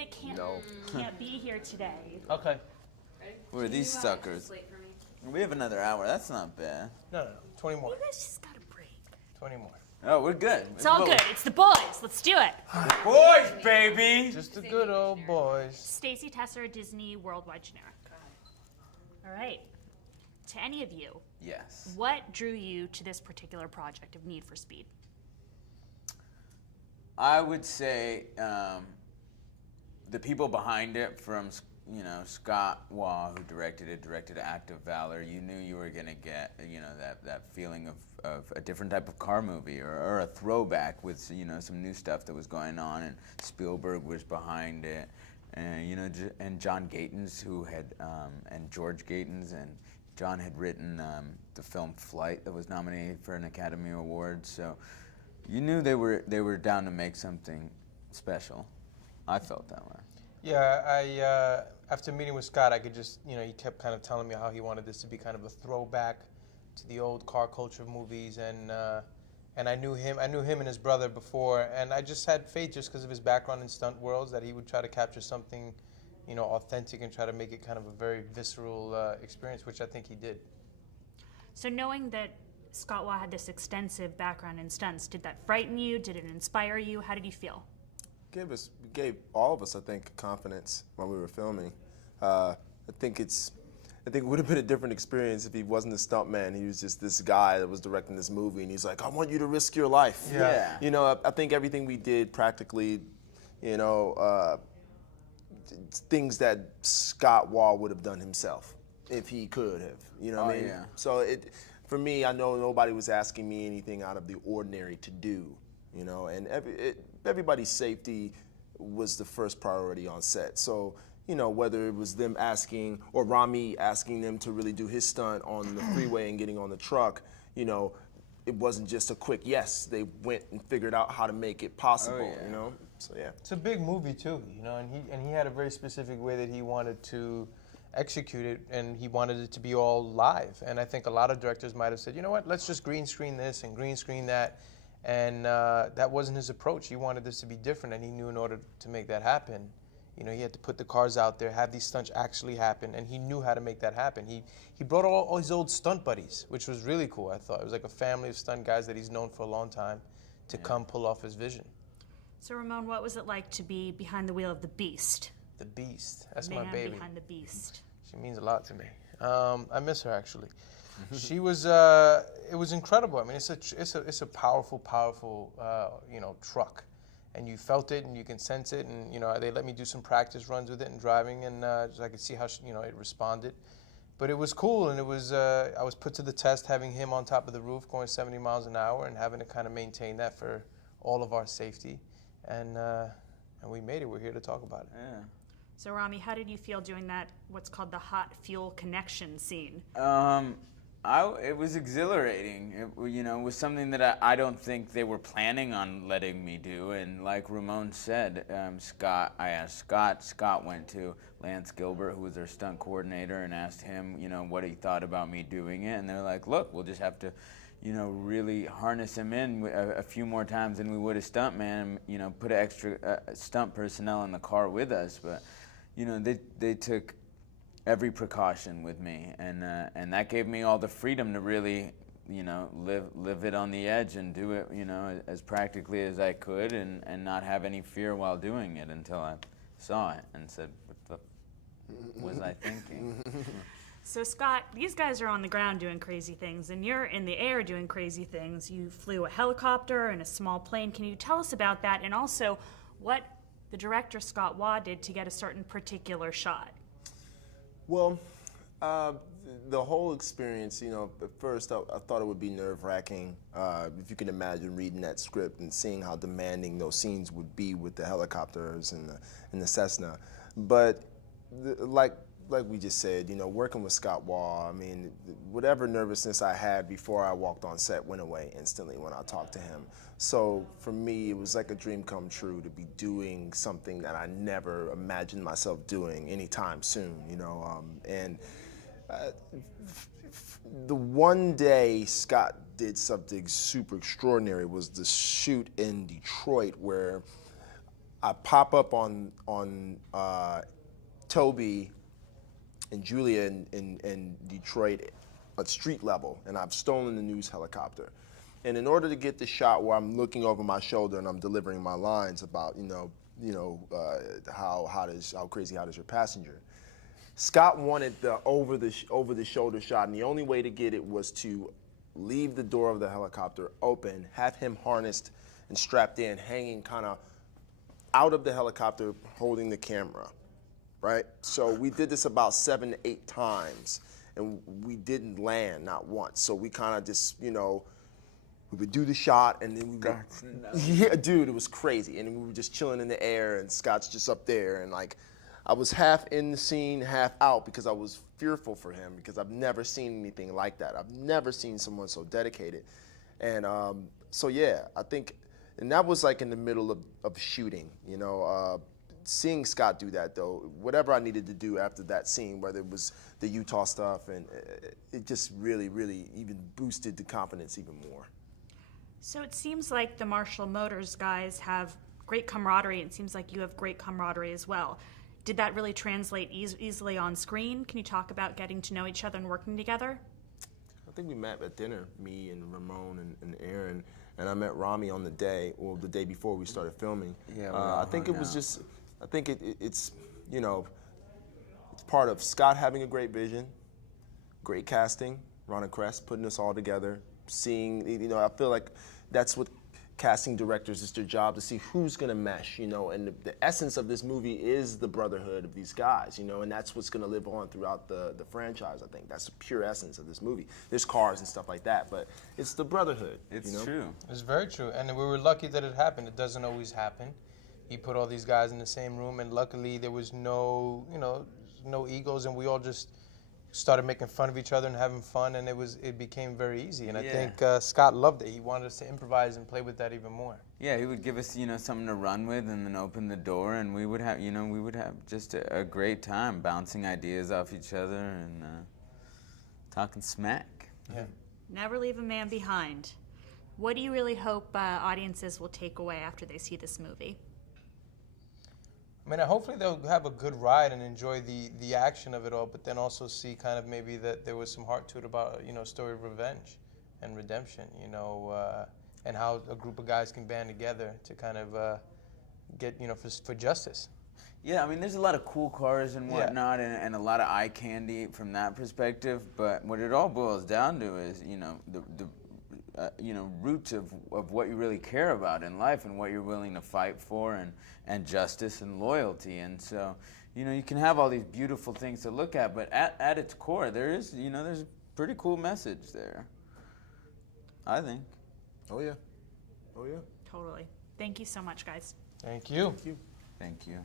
that can't No. can't be here today. Okay. Who are these suckers? We have another hour. That's not bad. No. 20 more. You guys just got a break. 20 more. Oh, we're good. It's all good. It's the boys. Let's do it. Boys, baby. Just the good old boys. Stacy Tesser, Disney Worldwide Generic. All right. To any of you, Yes. what drew you to this particular project of Need for Speed? I would say the people behind it, from Scott Waugh, who directed Act of Valor. You knew you were gonna get that feeling of a different type of car movie or a throwback with some new stuff that was going on, and Spielberg was behind it, and and John Gatins, who had and George Gatins, and John had written the film Flight that was nominated for an Academy Award. So you knew they were down to make something special. I felt that way. Yeah, I after meeting with Scott, I could just, he kept kind of telling me how he wanted this to be kind of a throwback to the old car culture movies, and I knew him and his brother before, and I just had faith, just because of his background in stunt worlds, that he would try to capture something, authentic, and try to make it kind of a very visceral experience, which I think he did. So knowing that Scott Waugh had this extensive background in stunts, did that frighten you? Did it inspire you? How did you feel? Gave all of us, I think, confidence when we were filming. I think it would have been a different experience if he wasn't a stuntman. He was just this guy that was directing this movie, and he's like, I want you to risk your life. Yeah. I think everything we did practically, things that Scott Waugh would have done himself if he could have. You know what I mean? Yeah. So for me, I know nobody was asking me anything out of the ordinary to do. And everybody's safety was the first priority on set. So, whether it was them asking, or Rami asking them to really do his stunt on the freeway and getting on the truck, it wasn't just a quick yes. They went and figured out how to make it possible, Oh, yeah. So, yeah. It's a big movie too, and he had a very specific way that he wanted to execute it, and he wanted it to be all live. And I think a lot of directors might have said, you know what, let's just green screen this and green screen that. And that wasn't his approach. He wanted this to be different, and he knew in order to make that happen, he had to put the cars out there, have these stunts actually happen, and he knew how to make that happen. He brought all his old stunt buddies, which was really cool, I thought. It was like a family of stunt guys that he's known for a long time to come pull off his vision. So Ramon, what was it like to be behind the wheel of the Beast? The Beast, that's Man my baby. behind the Beast. She means a lot to me. I miss her, actually. She was, it was incredible. I mean, it's a powerful, truck, and you felt it and you can sense it. And they let me do some practice runs with it and driving, and so I could see how it responded. But it was cool, and it was I was put to the test having him on top of the roof going 70 miles an hour and having to kind of maintain that for all of our safety, and we made it. We're here to talk about it. Yeah. So Rami, how did you feel doing that, what's called the hot fuel connection scene? It was exhilarating. It was something that I don't think they were planning on letting me do. And like Ramon said, I asked Scott. Scott went to Lance Gilbert, who was their stunt coordinator, and asked him, what he thought about me doing it. And they're like, look, we'll just have to, really harness him in a few more times than we would a stuntman. Put extra stunt personnel in the car with us, but. They took every precaution with me, and that gave me all the freedom to really, live it on the edge and do it, as practically as I could, and not have any fear while doing it until I saw it and said, what the was I thinking? So Scott, these guys are on the ground doing crazy things, and you're in the air doing crazy things. You flew a helicopter and a small plane. Can you tell us about that, and also what the director Scott Waugh did to get a certain particular shot? Well, the whole experience, at first I thought it would be nerve-wracking. If you can imagine reading that script and seeing how demanding those scenes would be with the helicopters and the Cessna. But like we just said, working with Scott Waugh, I mean, whatever nervousness I had before I walked on set went away instantly when I talked to him. So for me, it was like a dream come true to be doing something that I never imagined myself doing anytime soon, And the one day Scott did something super extraordinary was the shoot in Detroit, where I pop up on Toby and Julia in Detroit at street level, and I've stolen the news helicopter. And in order to get the shot where I'm looking over my shoulder and I'm delivering my lines about, how crazy hot is your passenger, Scott wanted the over the shoulder shot, and the only way to get it was to leave the door of the helicopter open, have him harnessed and strapped in, hanging kind of out of the helicopter, holding the camera, right? So we did this about 7 to 8 times, and we didn't land, not once. So we kind of just, we would do the shot, and then we would, yeah, dude, it was crazy. And we were just chilling in the air, and Scott's just up there, and like, I was half in the scene, half out, because I was fearful for him, because I've never seen anything like that. I've never seen someone so dedicated. And so yeah, I think, and that was like in the middle of shooting, seeing Scott do that though, whatever I needed to do after that scene, whether it was the Utah stuff, and it just really, really even boosted the confidence even more. So it seems like the Marshall Motors guys have great camaraderie. It seems like you have great camaraderie as well. Did that really translate easily on screen? Can you talk about getting to know each other and working together? I think we met at dinner, me and Ramon and Aaron, and I met Rami on the day before we started filming. Yeah, I think it was just, I think it's it's part of Scott having a great vision, great casting, Ron and Crest putting us all together, seeing, I feel like that's what casting directors, it's their job to see who's gonna mesh, and the essence of this movie is the brotherhood of these guys, and that's what's gonna live on throughout the franchise. I think that's the pure essence of this movie. There's cars and stuff like that, but it's the brotherhood. It's true. It's very true, and we were lucky that it happened. It doesn't always happen. He put all these guys in the same room, and luckily there was no egos, and we all just started making fun of each other and having fun, and it became very easy. And I think Scott loved it. He wanted us to improvise and play with that even more. Yeah, he would give us, something to run with, and then open the door, and we would have, just a great time bouncing ideas off each other and talking smack. Yeah. Never leave a man behind. What do you really hope audiences will take away after they see this movie? I mean, hopefully they'll have a good ride and enjoy the action of it all, but then also see kind of maybe that there was some heart to it about, story of revenge and redemption, and how a group of guys can band together to kind of get, for justice. Yeah, I mean, there's a lot of cool cars and whatnot, and a lot of eye candy from that perspective, but what it all boils down to is, the roots of what you really care about in life and what you're willing to fight for, and justice and loyalty. And so, you can have all these beautiful things to look at, but at its core, there's a pretty cool message there, I think. Oh yeah. Oh yeah. Totally. Thank you so much, guys. Thank you. Thank you. Thank you.